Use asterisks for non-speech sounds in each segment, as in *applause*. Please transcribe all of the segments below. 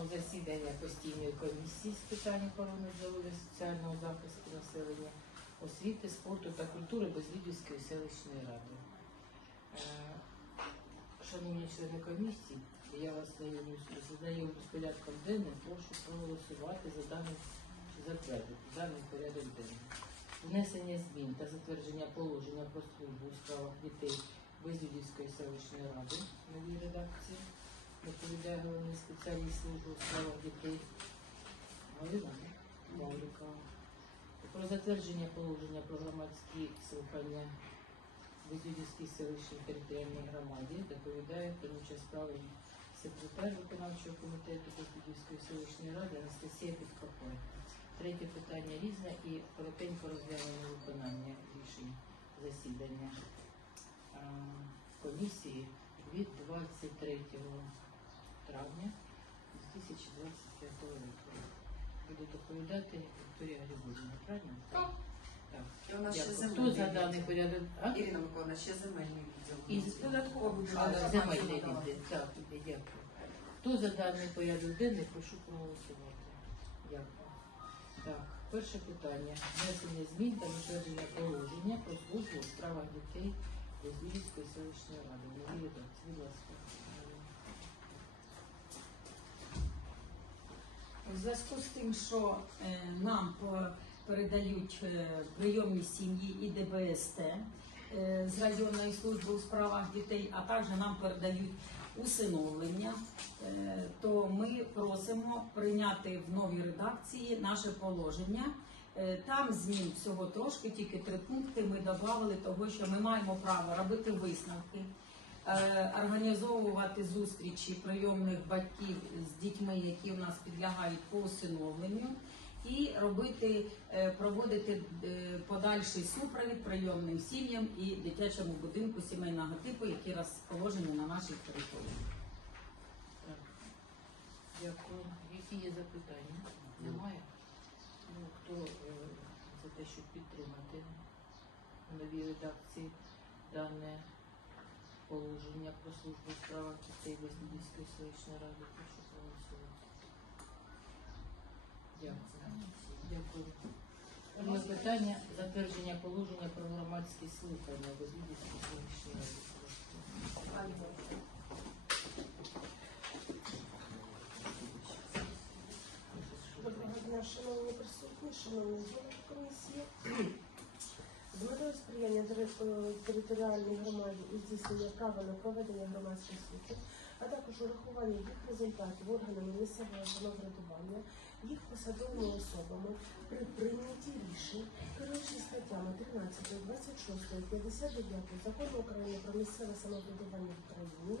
розпочнемо засідання постійної комісії з питань охорони здоров'я, соціального захисту населення, освіти, спорту та культури Безвідівської селищної ради. Е, Шановні члени комісії, я вас знайомлю з порядком денним, прошу проголосувати за даний затвердити даний порядок денний. Внесення змін та затвердження положення про службу у справах дітей Безвідівської селищної ради новій редакції. Доповідає головний спеціаліст служби у справах дітей Галина Маврика. Про затвердження положення про громадські слухання Безвідівській селищній територіальній громаді доповідає керуюча справи секретар виконавчого комітету Безвідівської селищної ради Анастасія Підкопай. Третє питання різне і коротенько розглянення виконання рішень засідання комісії від 23 травня 2025 року. Буде доповідати Вікторія Григорівна, правильно? Так. Так. І у нас ще Дякую. Хто земельний за відділ. даний порядок? А? Ірина Миколаївна, ще земельний відділ. І додатково буде А, да, земельний так, відділ. Так, тобі дякую. Хто за даний порядок денний, прошу проголосувати. Дякую. Так, перше питання. Внесення змін та затвердження положення про службу у справах дітей Розвільської селищної ради. Нові редакції, будь ласка. У зв'язку з тим, що е, нам передають е, прийомні сім'ї і ДБСТ е, з районної служби у справах дітей, а також нам передають усиновлення, то ми просимо прийняти в новій редакції наше положення. Там змін всього трошки, тільки три пункти. Ми додали того, що ми маємо право робити висновки, організовувати зустрічі прийомних батьків з дітьми, які в нас підлягають по усиновленню, і робити, е, проводити е, подальший супровід прийомним сім'ям і дитячому будинку сімейного типу, які розположені на нашій території. Дякую. Які є запитання? Немає? Ну, хто е, за те, щоб підтримати в новій редакції дане положення про службу у справах дітей Безмідівської селищної ради, прошу проголосувати. Дякую. Дякую. Питання затвердження положення про громадські слухання Безмідівської селищної ради. Доброго дня, шановні присутні, шановні члени комісії. З сприяння е, територіальній громаді у здійсненні права на проведення громадських слухань, а також урахування їх результатів органами місцевого самоврядування, їх посадовими особами при прийнятті рішень, керуючись статтями 13, 26, 59 Закону України про місцеве самоврядування в Україні,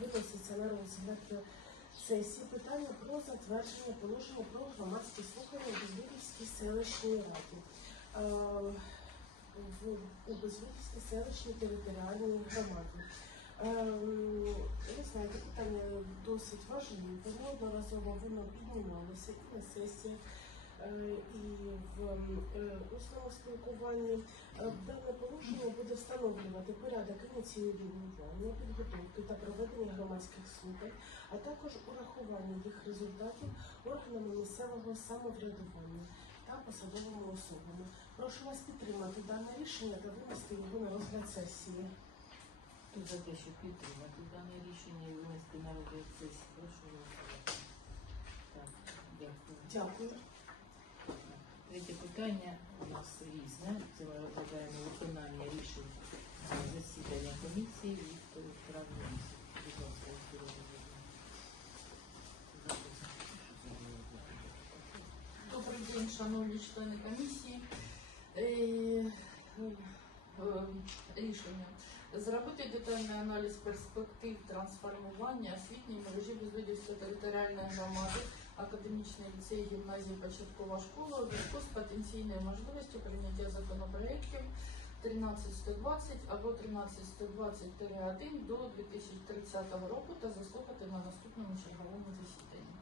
виноситься на розгляд сесії питання про затвердження положення про громадські слухання у Безвірівській селищній раді. В у Безвірівській селищній територіальній громаді. Е, Ви знаєте, питання досить важливе, неодноразово воно піднімалося і на сесії, е, і в е, усному спілкуванні. Е, Дане положення буде встановлювати порядок ініціювання, підготовки та проведення громадських слухань, а також урахування їх результатів органами місцевого самоврядування та посадовими особами. Прошу вас підтримати дане рішення та винести його на розгляд сесії. Хто за те, щоб підтримати дане рішення і винести на розгляд сесії, прошу голосувати. Так, дякую. Дякую. Третє питання у нас різне. Це ми розглядаємо виконання рішень е, засідання комісії від е, травня місяця. Шановні члени комісії. Е, е, Рішення. Зробити детальний аналіз перспектив трансформування освітньої мережі Безвидівської територіальної громади, академічний ліцей, гімназії, початкова школа у зв'язку з потенційною можливістю прийняття законопроєктів 13120 або 13120-1 до 2030 року та заслухати на наступному черговому засіданні.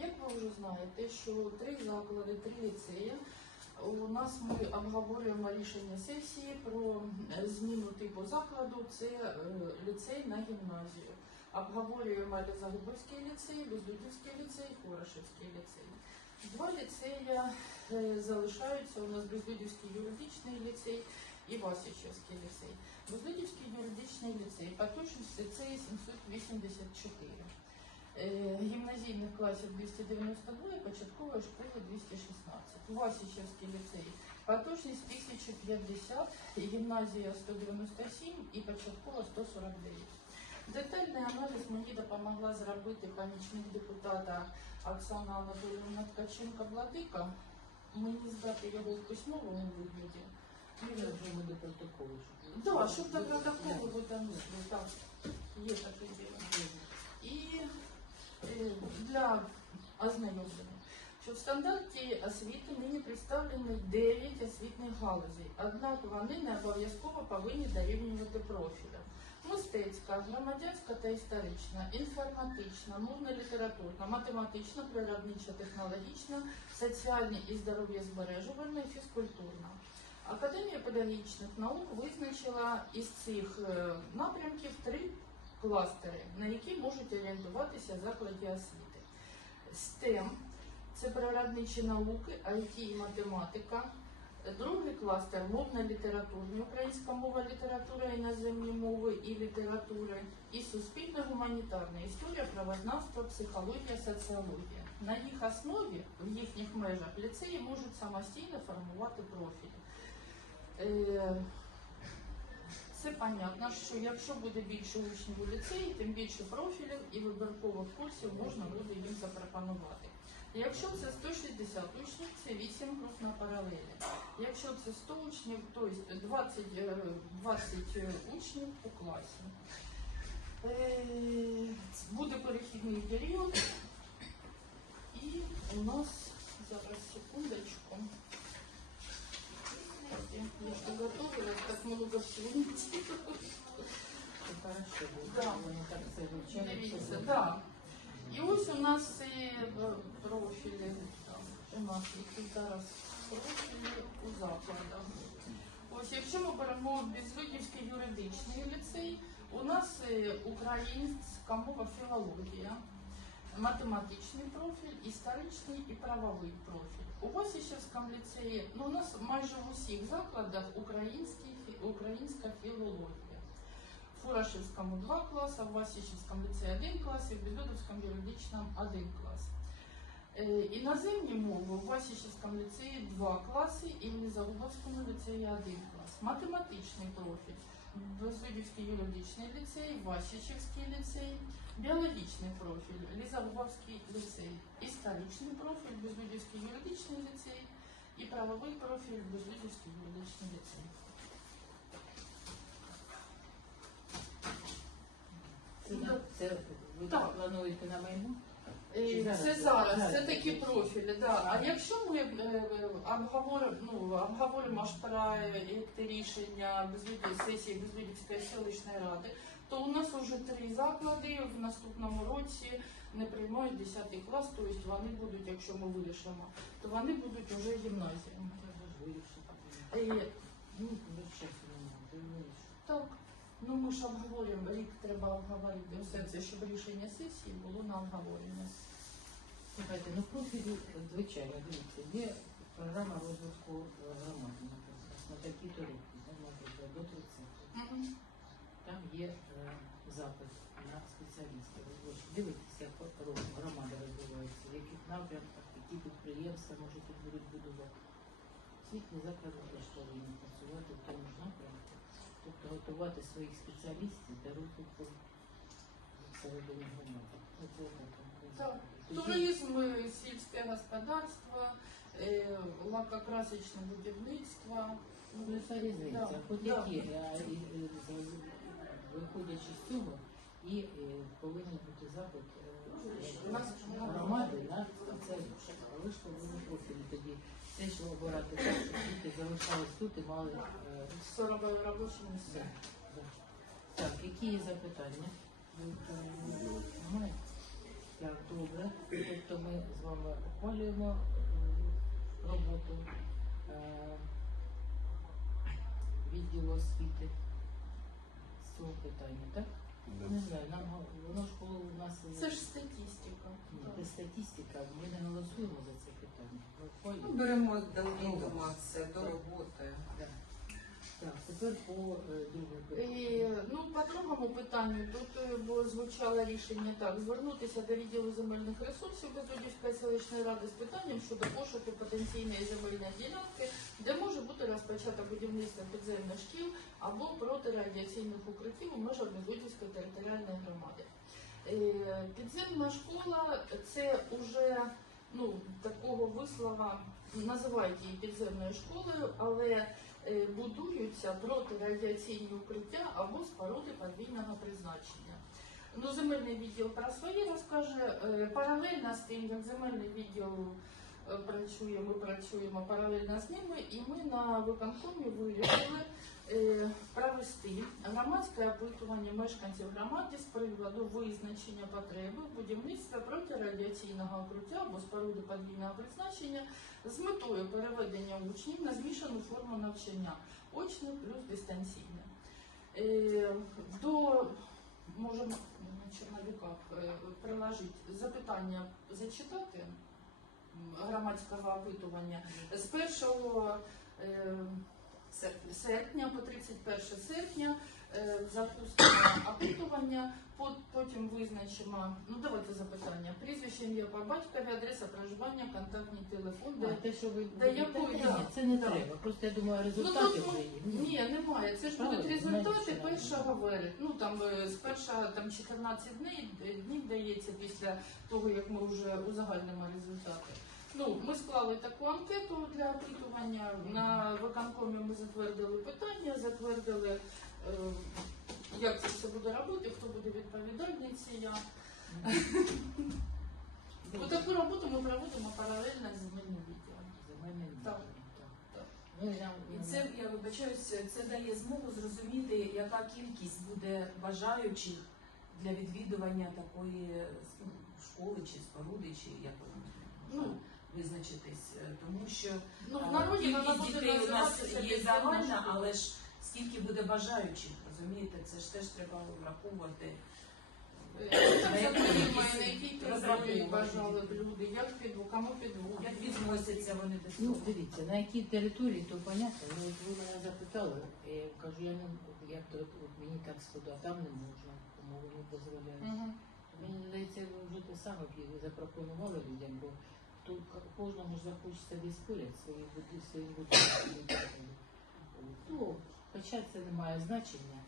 Як ви вже знаєте, що три заклади, три ліцеї. У нас ми обговорюємо рішення сесії про е, зміну типу закладу. Це е, ліцей на гімназію. Обговорюємо Лізагубовський ліцей, Безлюдівський ліцей, Хорошівський ліцей. Два ліцеї е, залишаються у нас Безлюдівський юридичний ліцей і Васичівський ліцей. Безлюдівський юридичний ліцей, потужність ліцеї 784. Е, Гімназійних класів 292, і початкової школи 216. Васичівський ліцей, потужність 1050, гімназія 197 і початкова 149. Детальний аналіз мені допомогла зробити помічник депутата Оксана Анатоліївна Ткаченко-Владика. Мені здати його в письмовому вигляді. Ми протоколи. щоб- Так, щоб до протоколу виданути, так, є таке діло. І для ознайомлення, що в стандарті освіти нині представлені 9 освітніх галузей, однак вони не обов'язково повинні дорівнювати профілям. Мистецька, громадянська та історична, інформатична, мовно-літературна, математична, природнича, технологічна, соціальна і здоров'я збережувальна і фізкультурна. Академія педагогічних наук визначила із цих е, напрямків три кластери, на які можуть орієнтуватися заклади освіти. STEM – це природничі науки, IT і математика. Другий кластер мовно-літературні, українська мова, література, іноземні мови і літератури, і суспільно-гуманітарна історія, правознавство, психологія, соціологія. На їх основі, в їхніх межах, ліцеї можуть самостійно формувати профілі. Це понятно, що якщо буде більше учнів у ліцеї, тим більше профілів і вибіркових курсів можна буде їм запропонувати. Якщо це 160 учнів, це 8 груп на паралелі. Якщо це 100 учнів, то 20, е, 20 учнів у класі. Е, Буде перехідний період. І у нас зараз секундочку. Я что готовилась, так много всего. Хорошо. Да. Вони так це. Дивіться, так. І ось у нас і е, профілі. У нас які зараз профілі у закладах. Ось якщо ми беремо Безлюдівський юридичний ліцей, у нас е, українська мова філологія, математичний профіль, історичний і правовий профіль. У Васищевському ліцеї, ну у нас майже в усіх закладах українська філологія. В Фурашевському два класи, в Васищевському ліцеї один клас і в Безлюдовському юридичному один клас. Іноземні мови в Васищевському ліцеї два класи і в Незалубовському ліцеї один клас. Математичний профіль. Безлюдівський юридичний ліцей, Васічівський ліцей, біологічний профіль, Лізавубовський ліцей, історичний профіль, Безлюдівський юридичний ліцей і правовий профіль, Безлюдівський юридичний ліцей. Це, ви Так. плануєте на майно? Е, Це зараз, це такі профілі, да. А якщо ми е, обговоримо, ну, обговоримо аж проекти рішення безлюдів, сесії Безлюдівської селищної ради, то у нас вже три заклади в наступному році не приймають 10 клас, тобто вони будуть, якщо ми вирішимо, то вони будуть вже гімназіями. Ну. Так, ну ми ж обговорюємо, рік треба обговорити все це, щоб рішення сесії було на обговорення. Слухайте, ну профілі, звичайно, дивіться, є програма розвитку громади, наприклад, на такі-то роки, ну, до 30. Там є е, запит на спеціалістів. Ви ж дивитеся, як громада розвивається, в яких напрямках, які підприємства може тут будуть будувати. Освітні заклади теж повинні працювати в тому ж напрямку, тобто готувати своїх спеціалістів для розвитку всередині громади. Туризм, е, сільське господарство, е, лакокрасочне будівництво. Ну, це різниця. Хоч які, виходячи з цього, і е, повинен бути запит е, громади на спеціалістів. Але ж повинні профілі тоді те, що обирати так, щоб діти залишались тут і мали. е, 40 робочі да, місця. Так, які є запитання? Немає? Так, добре. Тобто ми з вами ухвалюємо е, роботу е, відділу освіти цього питання, так? Не знаю, нам га- воно ж коли у нас Це ж статистика. Ні, це статистика, ми не голосуємо за це питання. Ну, беремо до відома це до роботи. Да. Так, тепер по е. І, ну, по другому питанню тут е, звучало рішення так: звернутися до відділу земельних ресурсів Безудівської селищної ради з питанням щодо пошуку потенційної земельної ділянки, де може бути розпочато будівництво підземних шкіл або протирадіаційних укриттів у межах Безудівської територіальної громади. Е, Підземна школа це уже ну, такого вислова називають її підземною школою, але будуються протирадіаційні укриття або споруди подвійного призначення. Ну, земельний відділ про своє розкаже. Е, Паралельно з тим, як земельний відділ е, працює, ми працюємо паралельно з ними, і ми на виконкомі вирішили е, провести громадське опитування мешканців громади з приводу визначення потреби будівництва протирадіаційного укриття або споруди подвійного призначення з метою переведення учнів на змішану форму навчання очне плюс дистанційне. Е, До можемо на черновиках е, приложити запитання зачитати громадського опитування з 1 е, Серпня. по 31 серпня е, запустимо опитування, по- потім визначимо, ну давайте запитання, прізвище, ім'я по батькові, адреса проживання, контактний телефон, А де те, що ви Да, я Та ні, це не треба. Просто я думаю, Ну, результати тут, вже є. ні, немає. Це ж будуть Правильно, результати знаєте, першого вересня. Ну там е, з першого там 14 днів, днів дається після того, як ми вже узагальнимо результати. Ну, ми склали таку анкету для опитування. На виконкомі ми затвердили питання, затвердили, е, як це все буде робити, хто буде відповідальний, це я. Таку роботу ми проводимо паралельно з земельним відділом. Ну, я, І це, я вибачаюсь, це дає змогу зрозуміти, яка кількість буде бажаючих для відвідування такої ну, школи чи споруди, чи як воно Ну, визначитись. Е, Тому що ну, е, в народі кількість дітей у нас є загальна, але ж скільки буде бажаючих, розумієте, це ж теж треба враховувати. Е, люди, як під кому підводять. Як відносяться вони до Ну, дивіться, на якій території, то понятно. Ну, от ви мене запитали, я кажу, я не як то от, от мені так сюди, там не можна, умови не дозволяють. Мені здається, ви вже те саме запропонували людям, бо хто кожному ж захочеться десь поряд свої будинки, свої будинки. Ну, хоча це не має значення,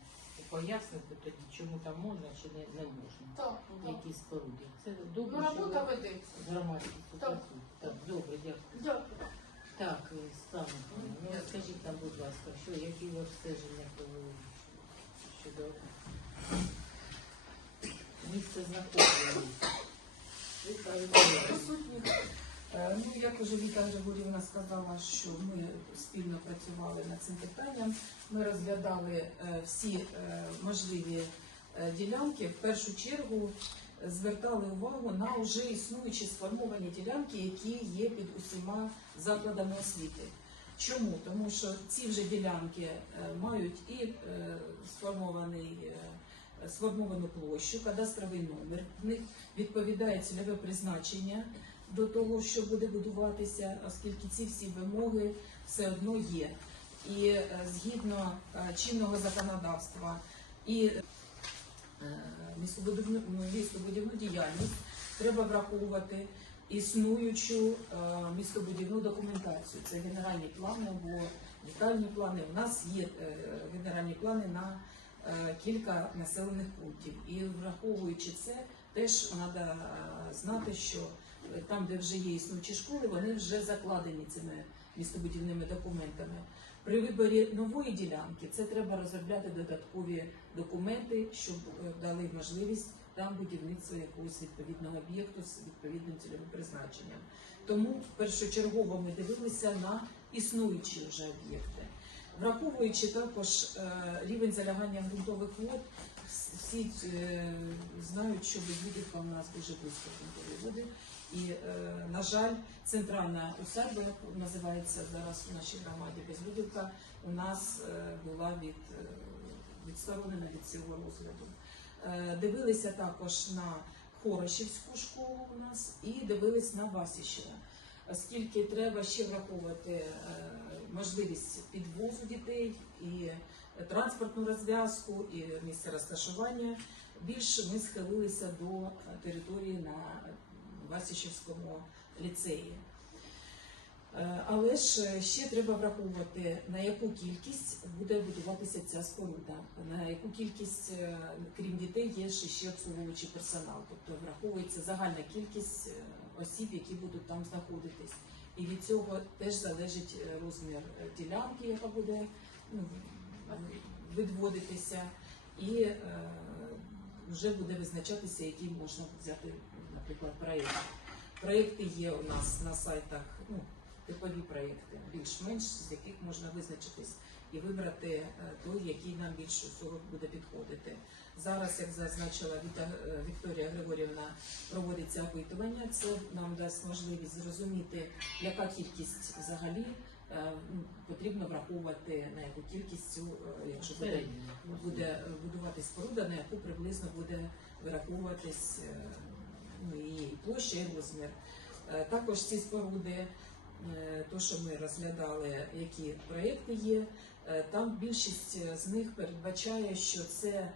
пояснити тоді, чому там можна чи не, не можна. Так, так. Які споруди. Це добре, Ну, що робота ви ведеться. з громадськістю Так. працюєте. Так, добре, дякую. Дякую. Так, е, ну скажіть нам, будь ласка, що які ви обстеження провели щодо місця знаходження? Присутніх. Е, Ну, як уже Віта Григорівна сказала, що ми спільно працювали над цим питанням. Ми розглядали е, всі е, можливі е, ділянки. В першу чергу е, звертали увагу на вже існуючі сформовані ділянки, які є під усіма закладами освіти. Чому? Тому що ці вже ділянки е, мають і е, сформований. е, Сформовану площу, кадастровий номер, в них відповідає цільове призначення до того, що буде будуватися, оскільки ці всі вимоги все одно є. І е, згідно е, чинного законодавства і е, містобудівну, ну, містобудівну діяльність треба враховувати існуючу е, містобудівну документацію. Це генеральні плани або детальні плани. У нас є е, генеральні плани на е, кілька населених пунктів. І враховуючи це, теж треба знати, що е, там, де вже є існуючі школи, вони вже закладені цими містобудівними документами. При виборі нової ділянки це треба розробляти додаткові документи, щоб е, дали можливість там будівництва якогось відповідного об'єкту з відповідним цільовим призначенням. Тому першочергово ми дивилися на існуючі вже об'єкти. Враховуючи також е, рівень залягання ґрунтових вод, всі е, знають, що Безвідівка у нас дуже близько води. І, е, на жаль, центральна усадьба, як називається зараз у нашій громаді Безвідівка, у нас е, була від, відсторонена від цього розгляду. Дивилися також на Хорошівську школу у нас і дивились на Васіщина. Оскільки треба ще враховувати можливість підвозу дітей і транспортну розв'язку, і місце розташування, більше ми схилилися до території на Васічівському ліцеї. Е, Але ж ще треба враховувати, на яку кількість буде будуватися ця споруда, на яку кількість, е, крім дітей, є ще обслуговуючий персонал. Тобто враховується загальна кількість е, осіб, які будуть там знаходитись. І від цього теж залежить розмір ділянки, яка буде ну, відводитися, і е, вже буде визначатися, який можна взяти, наприклад, проєкт. Проєкти є у нас на сайтах, ну, типові проєкти, більш-менш з яких можна визначитись і вибрати е, той, який нам більше всього буде підходити. Зараз, як зазначила е, Вікторія Григорівна, проводиться опитування. Це нам дасть можливість зрозуміти, яка кількість взагалі потрібно враховувати, на яку кількість цю, е, якщо буде буде будувати споруда, на яку приблизно буде вираховуватись е, ну, її площа і розмір. Е, Також ці споруди, е, то, що ми розглядали, які проєкти є, е, там більшість з них передбачає, що це е,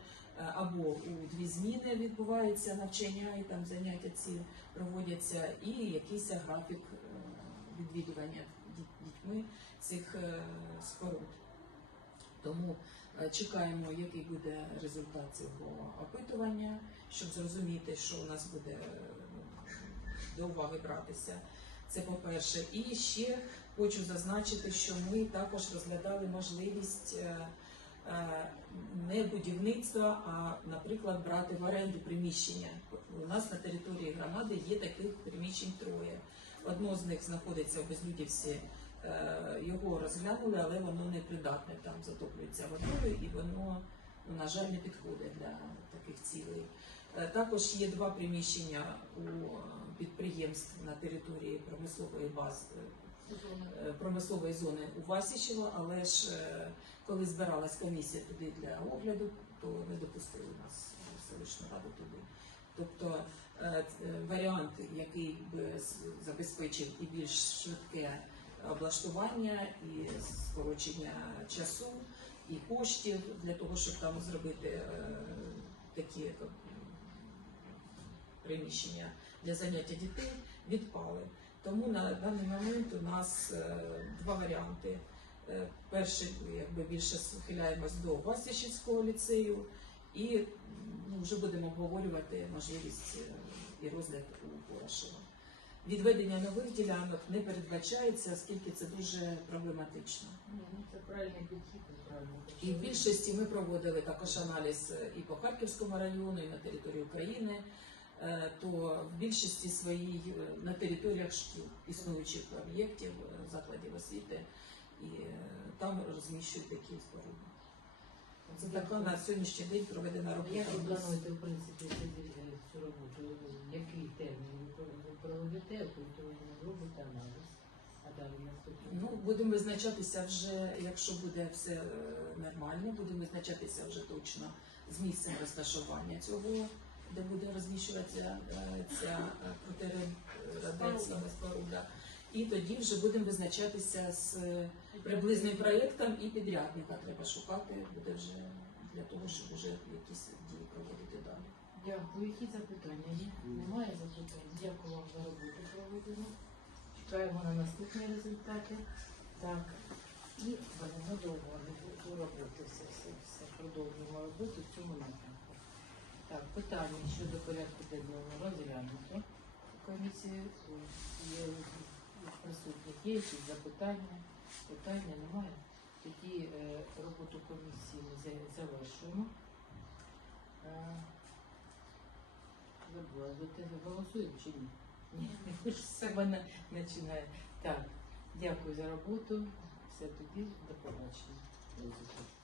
або у дві зміни відбувається навчання і там заняття ці проводяться, і якийсь графік е, відвідування дітьми цих е, споруд. Тому Е, Чекаємо, який буде результат цього опитування, щоб зрозуміти, що у нас буде е, до уваги братися. Це по-перше. І ще хочу зазначити, що ми також розглядали можливість не будівництва, а, наприклад, брати в оренду приміщення. У нас на території громади є таких приміщень троє. Одно з них знаходиться в Безлюдівці Е, його розглянули, але воно не придатне, там затоплюється водою і воно, ну, на жаль, не підходить для таких цілей. Е, Також є два приміщення у підприємств на території промислової бази е, промислової зони у Васічево, але ж коли збиралась комісія туди для огляду, то не допустили нас в селищну раду туди. Тобто варіант, який би забезпечив і більш швидке облаштування, і скорочення часу, і коштів для того, щоб там зробити е, такі е, приміщення для заняття дітей, відпали. Тому на даний момент у нас е, два варіанти. Е, Перший, якби більше схиляємось до Васячівського ліцею, і ну, вже будемо обговорювати можливість е, і розгляд у Порошева. Відведення нових ділянок не передбачається, оскільки це дуже проблематично. Ну, Це правильний підхід. І в більшості ми проводили також аналіз е, і по Харківському району, і на території України. Е, То в більшості своїй на територіях шкіл існуючих об'єктів, закладів освіти, і там розміщують такі споруди. Це така на сьогоднішній день проведена Як ви плануєте, в принципі, цю- роботу? Який термін ви про- ви проведете, опитування, аналіз, а далі наступне? Ну, будемо визначатися вже, якщо буде все е, нормально, будемо визначатися вже точно з місцем розташування цього, де буде розміщуватися е, ця е, протирадіаційна споруда. І тоді вже будемо визначатися з е, приблизним проєктом і підрядника треба шукати, буде вже для того, щоб вже якісь дії проводити далі. Дякую. Які запитання? Немає запитань? Дякую вам за роботу проведену. Чекаємо на наступні результати. Так. І беремо до уваги роботи. Все, все, все. Продовжуємо роботу в цьому напрямку. Так, питання щодо порядку денного розглянуто. Комісії у присутніх. Є якісь запитання? Питання немає. Тоді е, роботу комісії ми завершуємо. Е, Забула, за тебе голосуємо чи ні? Ні, *laughs* ви ж з себе починає. Так, дякую за роботу. Все тоді, до побачення.